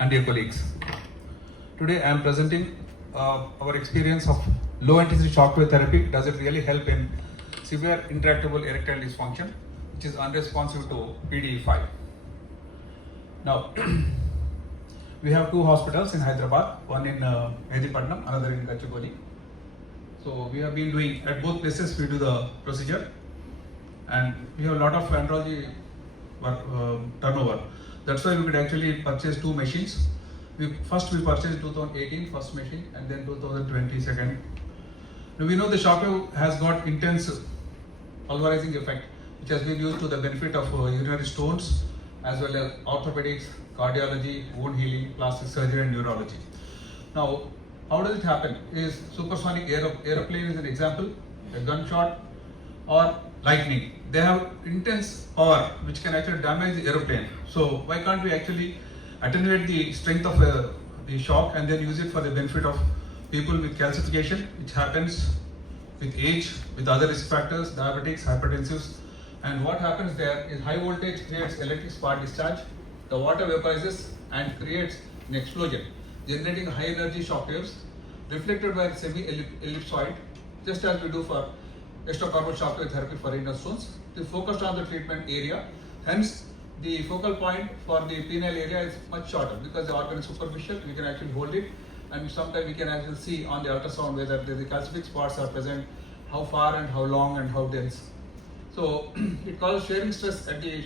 and dear colleagues. Today I am presenting our experience of low intensity shockwave therapy. Does it really help in severe intractable erectile dysfunction, which is unresponsive to PDE5? Now, we have two hospitals in Hyderabad, one in Medipatnam, another in Gachibowli. So we have been doing, at both places we do the procedure, and we have a lot of andrology turnover. That's why we could actually purchase two machines. First we purchased 2018 first machine, and then 2020 second. Now we know the shockwave has got intense pulverizing effect, which has been used to the benefit of urinary stones, as well as orthopedics, cardiology, wound healing, plastic surgery, and neurology. Now, how does it happen? Is supersonic aeroplane is an example, a gunshot, or lightning. They have intense power which can actually damage the aeroplane. So why can't we actually attenuate the strength of the shock and then use it for the benefit of people with calcification, which happens with age, with other risk factors, diabetics, hypertensives. And what happens there is high voltage creates electric spark discharge, the water vaporizes and creates an explosion, generating high energy shock waves reflected by semi-ellipsoid, just as we do for extracorporeal shockwave therapy for renal stones. We focused on the treatment area, hence the focal point for the penile area is much shorter because the organ is superficial. We can actually hold it, and sometimes we can actually see on the ultrasound whether the calcific spots are present, how far and how long and how dense. So it causes shearing stress at the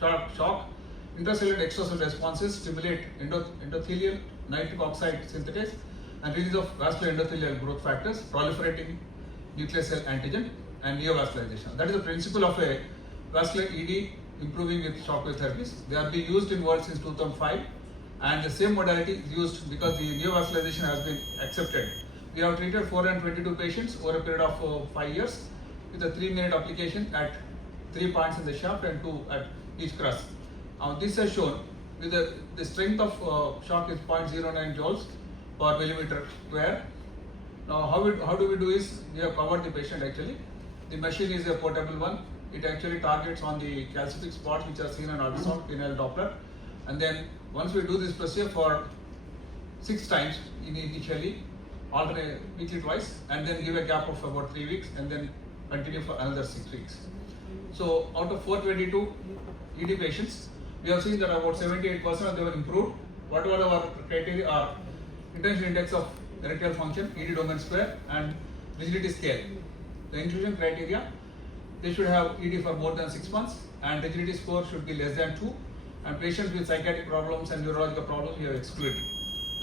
shock. Intracellular and extracellular responses stimulate endothelial nitric oxide synthesis and release of vascular endothelial growth factors, proliferating nuclear cell antigen, and neovascularization. That is the principle of a vascular ED improving with shockwave therapies. They are being used in world since 2005, and the same modality is used because the neovascularization has been accepted. We have treated 422 patients over a period of 5 years with a 3-minute application at 3 points in the shaft and 2 at each crus. This has shown with the strength of shock is 0.09 joules per millimeter square. Now how do we do is, we have covered the patient actually. The machine is a portable one. It actually targets on the calcific spots which are seen on ultrasound, penile Doppler. And then once we do this procedure for 6 times initially, alternate weekly twice, and then give a gap of about 3 weeks, and then continue for another 6 weeks. So out of 422 ED patients, we have seen that about 78% of them were improved. Whatever our criteria are, intention index of erectile function, ED domain square, and rigidity scale. The inclusion criteria, they should have ED for more than 6 months, and rigidity score should be less than 2, and patients with psychiatric problems and neurological problems we have excluded.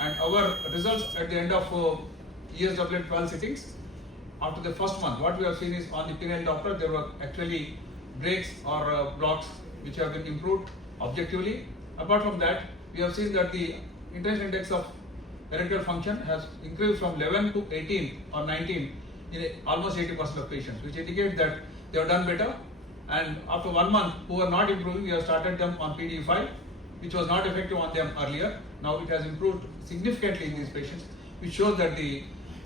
And our results at the end of ESW 12 sittings, after the first month, what we have seen is on the penile Doppler, there were actually breaks or blocks which have been improved objectively. Apart from that, we have seen that the intention index of erectile function has increased from 11 to 18 or 19 in almost 80% of patients, which indicates that they have done better. And after 1 month, who are not improving, we have started them on PDE5, which was not effective on them earlier. Now it has improved significantly in these patients, which shows that the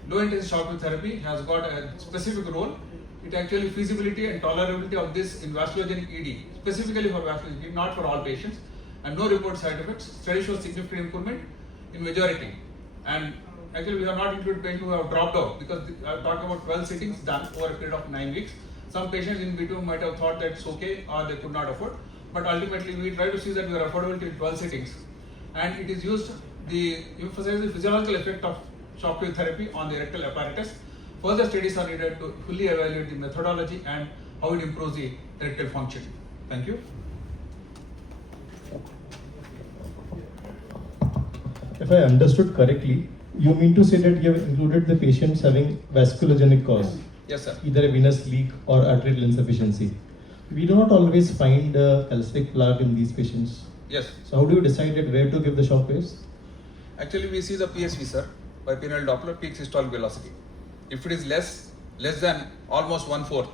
low intensity shockwave therapy has got a specific role. It actually feasibility and tolerability of this in vasculogenic ED, specifically for vasculogenic ED, not for all patients, and no reported side effects. Study shows significant improvement in majority. And actually we have not included patients who have dropped out, because I am talking about 12 sittings done over a period of 9 weeks. Some patients in between might have thought that it's okay or they could not afford, but ultimately we try to see that we are affordable till 12 sittings. And it is used, the emphasize the physiological effect of shockwave therapy on the erectile apparatus. Further studies are needed to fully evaluate the methodology and how it improves the erectile function. Thank you. If I understood correctly, you mean to say that you have included the patients having vasculogenic cause? Yes, sir. Either a venous leak or arterial insufficiency. We do not always find a calcific plaque in these patients. Yes. So how do you decide that where to give the shock waves? Actually, we see the PSV, sir, by penile Doppler, peak systolic velocity. If it is less than almost 1/4,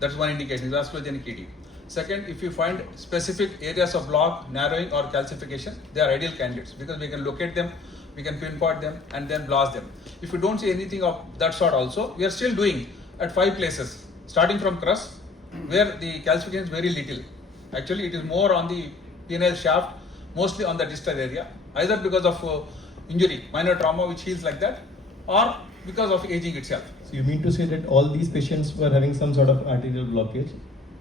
that's one indication, vasculogenic ED. Second, if you find specific areas of block, narrowing or calcification, they are ideal candidates because we can locate them, we can pinpoint them and then blast them. If you don't see anything of that sort also, we are still doing at 5 places, starting from crus, where the calcification is very little. Actually, it is more on the penile shaft, mostly on the distal area. either because of injury, minor trauma which heals like that, or because of aging itself. So you mean to say that all these patients were having some sort of arterial blockage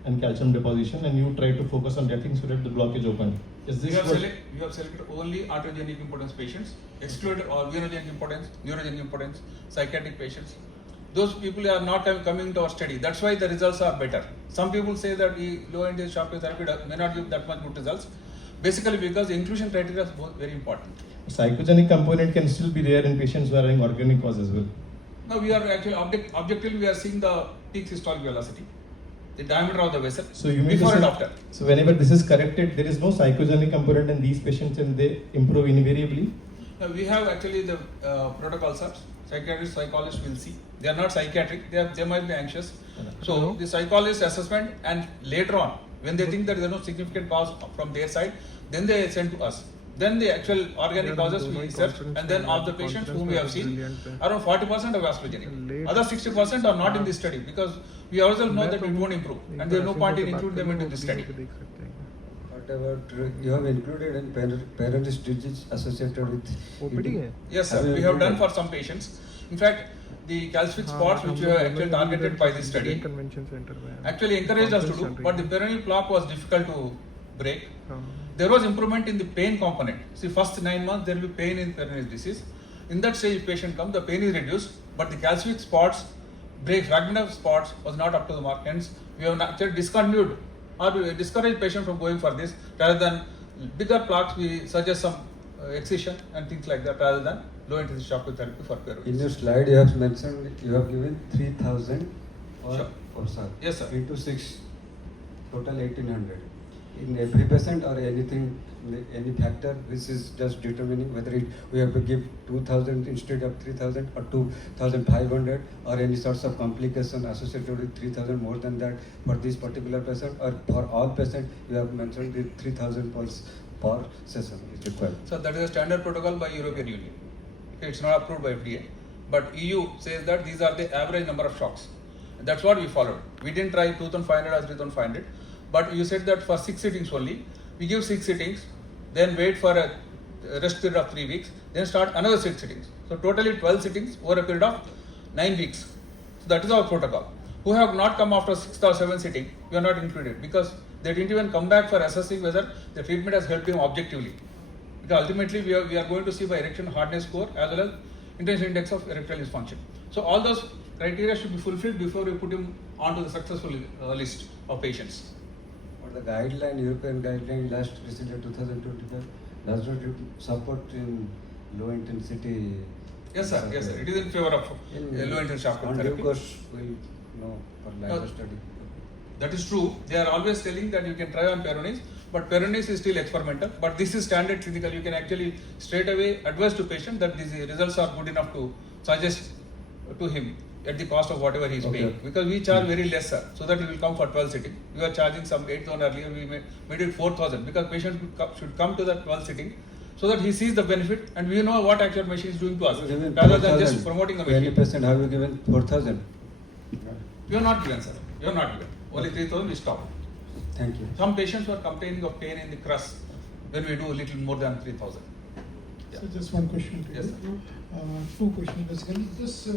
and calcium deposition, and you try to focus on that thing so that the blockage opened? Is this You what? have selected only arteriogenic impotence patients, excluded all venogenic impotence, neurogenic impotence, psychiatric patients. Those people are not coming to our study. That's why the results are better. Some people say that low intensity shockwave therapy may not give that much good results. Basically because the inclusion criteria is both very important. Psychogenic component can still be there in patients who are having organic cause as well. Now we are actually objectively we are seeing the peak systolic velocity, the diameter of the vessel, So you mean before to say, and after. So whenever this is corrected, there is no psychogenic component in these patients and they improve invariably? Now we have actually the protocols are psychiatrists, psychologists will see. They are not psychiatric, they might be anxious. So the psychologist assessment, and later on, when they think that there is no significant cause from their side, then they send to us. Then the actual organic causes we research, and then of the patients whom we have seen, around 40% are vasculogenic. Other 60% are not in this study because we ourselves know that it won't improve, and there is no point in including them into this study. What about you have included in Paris disease associated with OPD? Yes, sir. We have done for some patients. In fact, the calcific spots which we have actually targeted by this study Convention Center actually encouraged us to do, but the peroneal plaque was difficult to break. There was improvement in the pain component. See, first 9 months there will be pain in peroneal disease. In that stage, if patient comes, the pain is reduced, but the calcific spots, fragment of spots was not up to the mark. Hence, we have actually discontinued or we discourage patient from going for this. Rather than bigger plaques, we suggest some excision and things like that rather than low intensity shockwave therapy for peroneal. in your slide you have mentioned you have given 3,000 Sure. or sir. Yes, sir. Into 6, total 1,800. In every patient or anything, any factor, this is just determining whether we have to give 2,000 instead of 3,000 or 2,500 or any sorts of complication associated with 3,000 more than that for this particular patient, or for all patients you have mentioned the 3,000 pulse per session is required. So that is a standard protocol by European Union. It's not approved by FDA. But EU says that these are the average number of shocks. That's what we followed. We didn't try 2,500 or 3,500. But you said that for 6 sittings only, we give 6 sittings, then wait for a rest period of 3 weeks, then start another 6 sittings. So totally 12 sittings over a period of 9 weeks. So that is our protocol. Who have not come after 6th or 7th sitting, we are not included because they didn't even come back for assessing whether the treatment has helped him objectively. Because ultimately we are going to see by erection hardness score as well as intention index of erectile dysfunction. So all those criteria should be fulfilled before we put him onto the successful list of patients. Or the guideline, European guideline last recently 2025 does not support in low intensity. Yes, sir. Yes, sir. It is in favor of low intensity shockwave On due therapy. course, we'll know for later study. That is true. They are always telling that you can try on peronees, but peronees is still experimental. But this is standard clinical. You can actually straight away advise to patient that these results are good enough to suggest to him at the cost of whatever he is paying. Because we charge very less, sir, so that he will come for 12 sitting. We were charging some 8,000 earlier. We made it 4,000 because patient should come to that 12 sitting so that he sees the benefit and we know what actual machine is doing to us rather than just promoting the To any machine. patient have you given 4,000? We have not given, sir. We have not given. Only 3,000 we stopped. Thank you. Some patients were complaining of pain in the crust when we do a little more than 3,000. So just one question to Yes, you. sir. Two questions basically. This